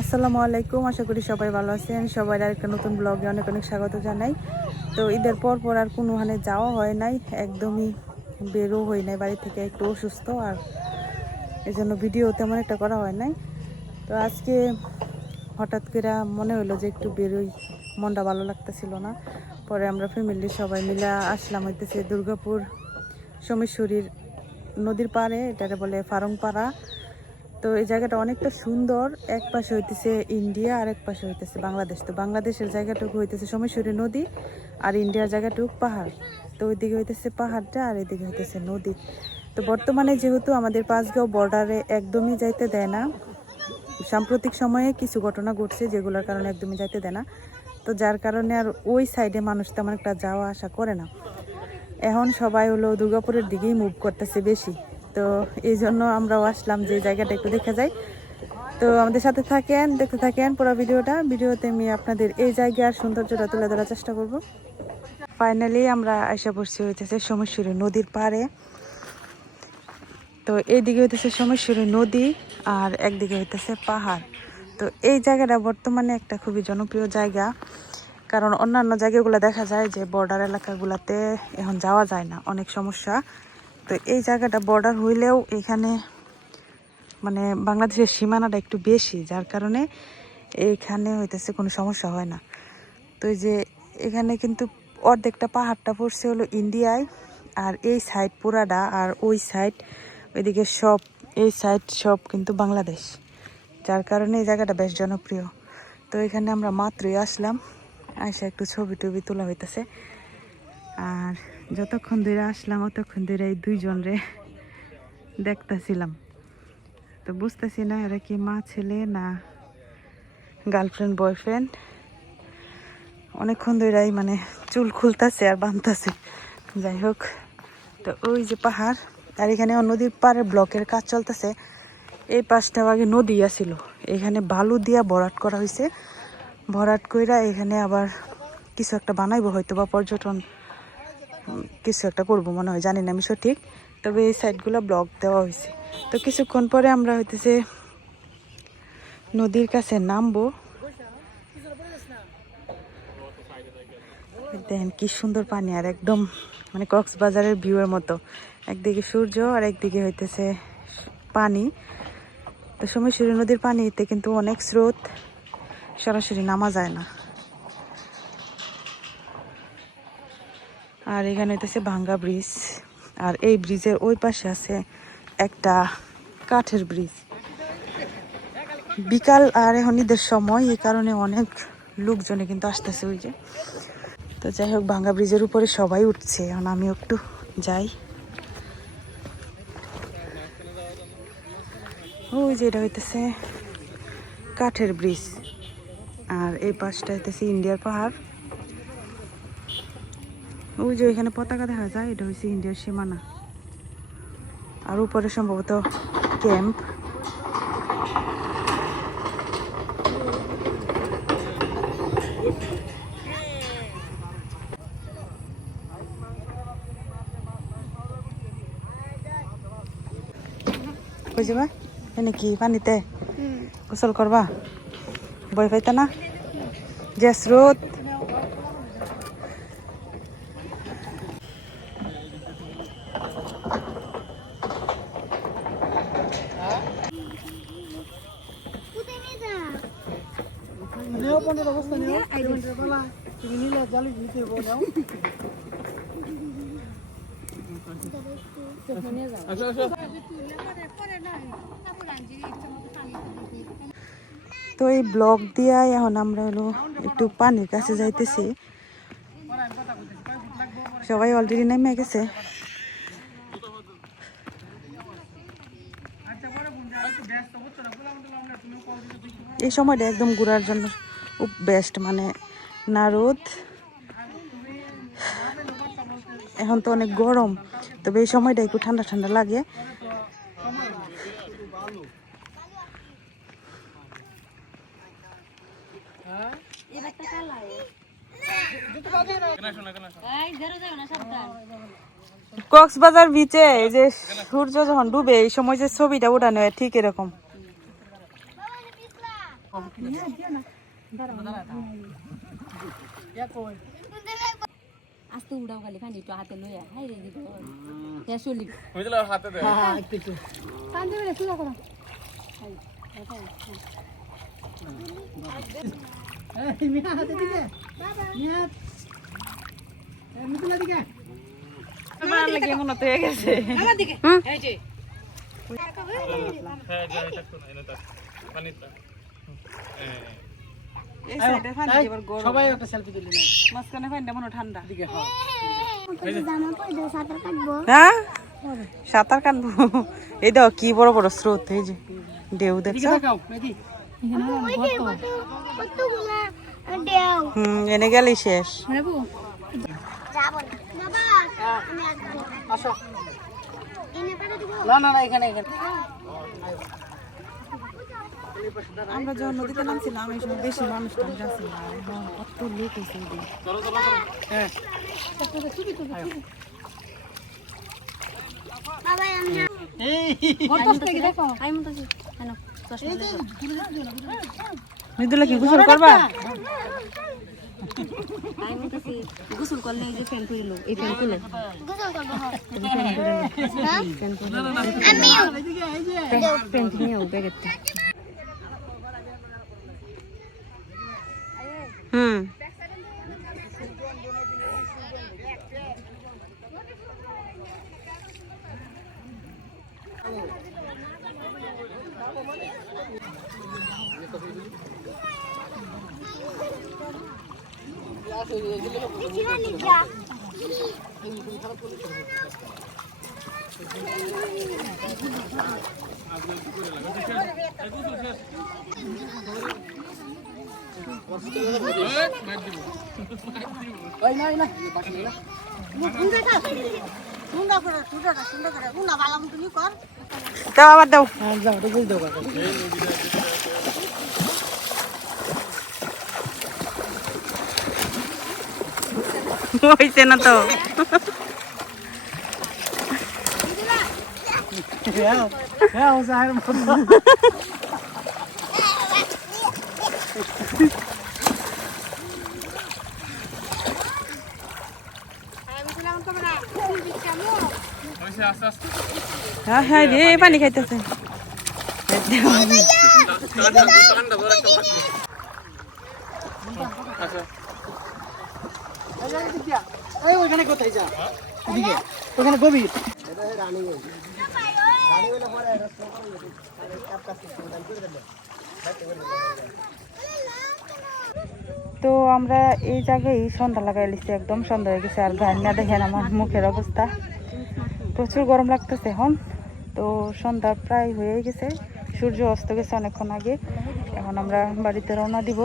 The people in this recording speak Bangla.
আসসালামু আলাইকুম, আশা করি সবাই ভালো আছেন। সবাই আরেকটা নতুন ব্লগে অনেক অনেক স্বাগত জানাই। তো ঈদের পর আর কোনোখানে যাওয়া হয় নাই, একদমই বেরো হয় নাই বাড়ি থেকে, একটু অসুস্থ আর এই জন্য ভিডিও তেমন একটা করা হয় নাই। তো আজকে হঠাৎ করে মনে হলো যে একটু বেরোই, মনটা ভালো লাগতেছিল না। পরে আমরা ফ্যামিলির সবাই মিলে আসলাম হইতেছে দুর্গাপুর সোমেশ্বরীর নদীর পাড়ে, এটাকে বলে ফারংপাড়া। তো এই জায়গাটা অনেকটা সুন্দর, এক পাশে হইতেছে ইন্ডিয়া আর এক পাশে হইতেছে বাংলাদেশ। তো বাংলাদেশের জায়গাটুকু হইতেছে সোমেশ্বরী নদী আর ইন্ডিয়ার জায়গাটুকু পাহাড়। তো ওইদিকে হইতেছে পাহাড়টা আর এদিকে হইতেছে নদী। তো বর্তমানে যেহেতু আমাদের পাঁচগাঁও বর্ডারে একদমই যাইতে দেয় না, সাম্প্রতিক সময়ে কিছু ঘটনা ঘটছে যেগুলোর কারণে একদমই যাইতে দেয় না। তো যার কারণে আর ওই সাইডে মানুষ তেমন একটা যাওয়া আসা করে না। এখন সবাই হলো দুর্গাপুরের দিকেই মুভ করতেছে বেশি। তো এই জন্য আমরাও আসলাম যে জায়গাটা একটু দেখা যায়। তো আমাদের সাথে থাকেন, দেখতে থাকেন পুরো ভিডিওতে আমি আপনাদের এই জায়গার সৌন্দর্যটা তুলে ধরার চেষ্টা করব। ফাইনালি আমরা আশা পড়ছি হইতেছে সোমেশ্বরী নদীর পাড়ে। তো এইদিকে হইতেছে সোমেশ্বরী নদী আর একদিকে হইতেছে পাহাড়। তো এই জায়গাটা বর্তমানে একটা খুবই জনপ্রিয় জায়গা, কারণ অন্যান্য জায়গাগুলো দেখা যায় যে বর্ডার এলাকাগুলোতে এখন যাওয়া যায় না, অনেক সমস্যা। তো এই জায়গাটা বর্ডার হইলেও এখানে মানে বাংলাদেশের সীমানাটা একটু বেশি, যার কারণে এইখানে হইতেছে কোনো সমস্যা হয় না। তো এই যে এখানে কিন্তু অর্ধেকটা পাহাড়টা পড়ছে হলো ইন্ডিয়ায়, আর এই সাইড পুরাটা আর ওই সাইড ওইদিকে সব, এই সাইড সব কিন্তু বাংলাদেশ, যার কারণে এই জায়গাটা বেশ জনপ্রিয়। তো এখানে আমরা মাত্রই আসলাম, আইসা একটু ছবি টবি তোলা হইতেছে। আর যতক্ষণ ধরে আসলাম অতক্ষণ ধরে এই দুইজনরে দেখতেছিলাম। তো বুঝতেছি না এরা কি মা ছেলে না গার্লফ্রেন্ড বয়ফ্রেন্ড। অনেকক্ষণ ধরেই মানে চুল খুলতেছে আর বাঁধতেছে, যাই হোক। তো ওই যে পাহাড়, আর এখানে নদীর পাড়ে ব্লকের কাজ চলতেছে। এই পাশটা আগে নদী আছিল, এখানে বালু দিয়া ভরাট করা হয়েছে। ভরাট কইরা এখানে আবার কিছু একটা বানাইবো হয়তো, বা পর্যটন কিছু একটা করবো মনে হয়, জানি না আমি সঠিক। তবে এই সাইডগুলো ব্লক দেওয়া হয়েছে। তো কিছুক্ষণ পরে আমরা হইতেছে নদীর কাছে নামবো। দেখেন কি সুন্দর পানি, আর একদম মানে কক্সবাজারের ভিউয়ের মতো, একদিকে সূর্য আর একদিকে হইতেছে পানি। তো সোমেশ্বরী নদীর পানিতে কিন্তু অনেক স্রোত, সরাসরি নামা যায় না। আর এখানে হইতেছে ভাঙ্গা ব্রিজ, আর এই ব্রিজের ওই পাশে আছে একটা কাঠের ব্রিজ। বিকাল আর এখন ঈদের সময়, এই কারণে অনেক লোকজনে কিন্তু আসতেছে ওই যে। তো যাই হোক, ভাঙ্গা ব্রিজের উপরে সবাই উঠছে, এখন আমি একটু যাই। ওই যে এটা হইতেছে কাঠের ব্রিজ, আর এই পাশটা হইতেছে ইন্ডিয়ার পাহাড়। ওই যে এখানে পতাকা দেখা যায়, এটা হচ্ছে ইন্ডিয়ার সীমানা। আর উপরে সম্ভবত ক্যাম্প। কই যাবা এনে কি পানিতে গোসল করবা? ভয় পাইতা না? যে স্রোত। তো এই ব্লক দিয়া এখন আমরা হলো একটু পানির কাছে যাইতেছি। সবাই অলরেডি নেমে গেছে। এই সময়টা একদম ঘোরার জন্য বেস্ট, মানে না রোদ, এখন তো অনেক গরম, তবে এই সময়টা একটু ঠান্ডা ঠান্ডা লাগে। কক্সবাজার বিচে এই যে সূর্য যখন ডুবে এই সময় যে ছবিটা ওঠানো হয় ঠিক এরকম। আস্তে উড়াও খালি পানি একটু হাতে লইয়া হাই রে দিব চলি হাতে দে পানি দেবে শুরু করো মিয়া হাতে দিকে মিয়া মিতুলা দিকে আমার লাগে মনে তো হয়ে গেছে আমার দিকে এই যে হ্যাঁ যা এটা শোনা এটা পানিটা এই সাইডে পানি এবার গরম সবাই একটা সেলফি তুলে নাও মাঝখানে পানিটা মনে ঠান্ডা দিকে হ্যাঁ হ্যাঁ সাঁতার কাটবো এই দেখো কি বড় বড় স্রোত এই যে ঢেউ দিকে দেখছো তাকাও মেদি এনে গেলেই শেষ আসো না না না এখানে এখানে আমরা যখন নদীতে নামছিলাম এই সময় বেশি মানুষ টানুষ আছে না আর এখন কত লোক হয়েছে ওদের চলো চলো চলো হ্যাঁ দেখো আই মতো হ্যালো মৃদুলা কি গোসল করবা আই মতো গোসল করলে এই যে ফ্যান তুলো এই ফ্যান তুলো ফ্যান নিয়ে ব্যাগের ওই না না দাও আবার দাও হ্যাঁ যাও তো বুঝ দাও কাকা হইছে না তো হ্যাঁ হ্যাঁ ও জাহের মতো ওইসে আস্তে আস্তে হ্যাঁ হ্যাঁ রে পানি খাইতেছে কান্ডা ধরে একটা আচ্ছা এই ওখানে কোথায় যা এদিকে ওখানে গভীর তো আমরা এই জায়গায় সন্ধ্যা লাগাই লিছি একদম সন্ধ্যা হয়ে গেছে আর গাড়িটা দেখেন আমার মুখের অবস্থা প্রচুর গরম লাগতেছে এখন তো সন্ধ্যা প্রায় হয়ে গেছে সূর্য অস্ত গেছে অনেকক্ষণ আগে এখন আমরা বাড়িতে রওনা দিব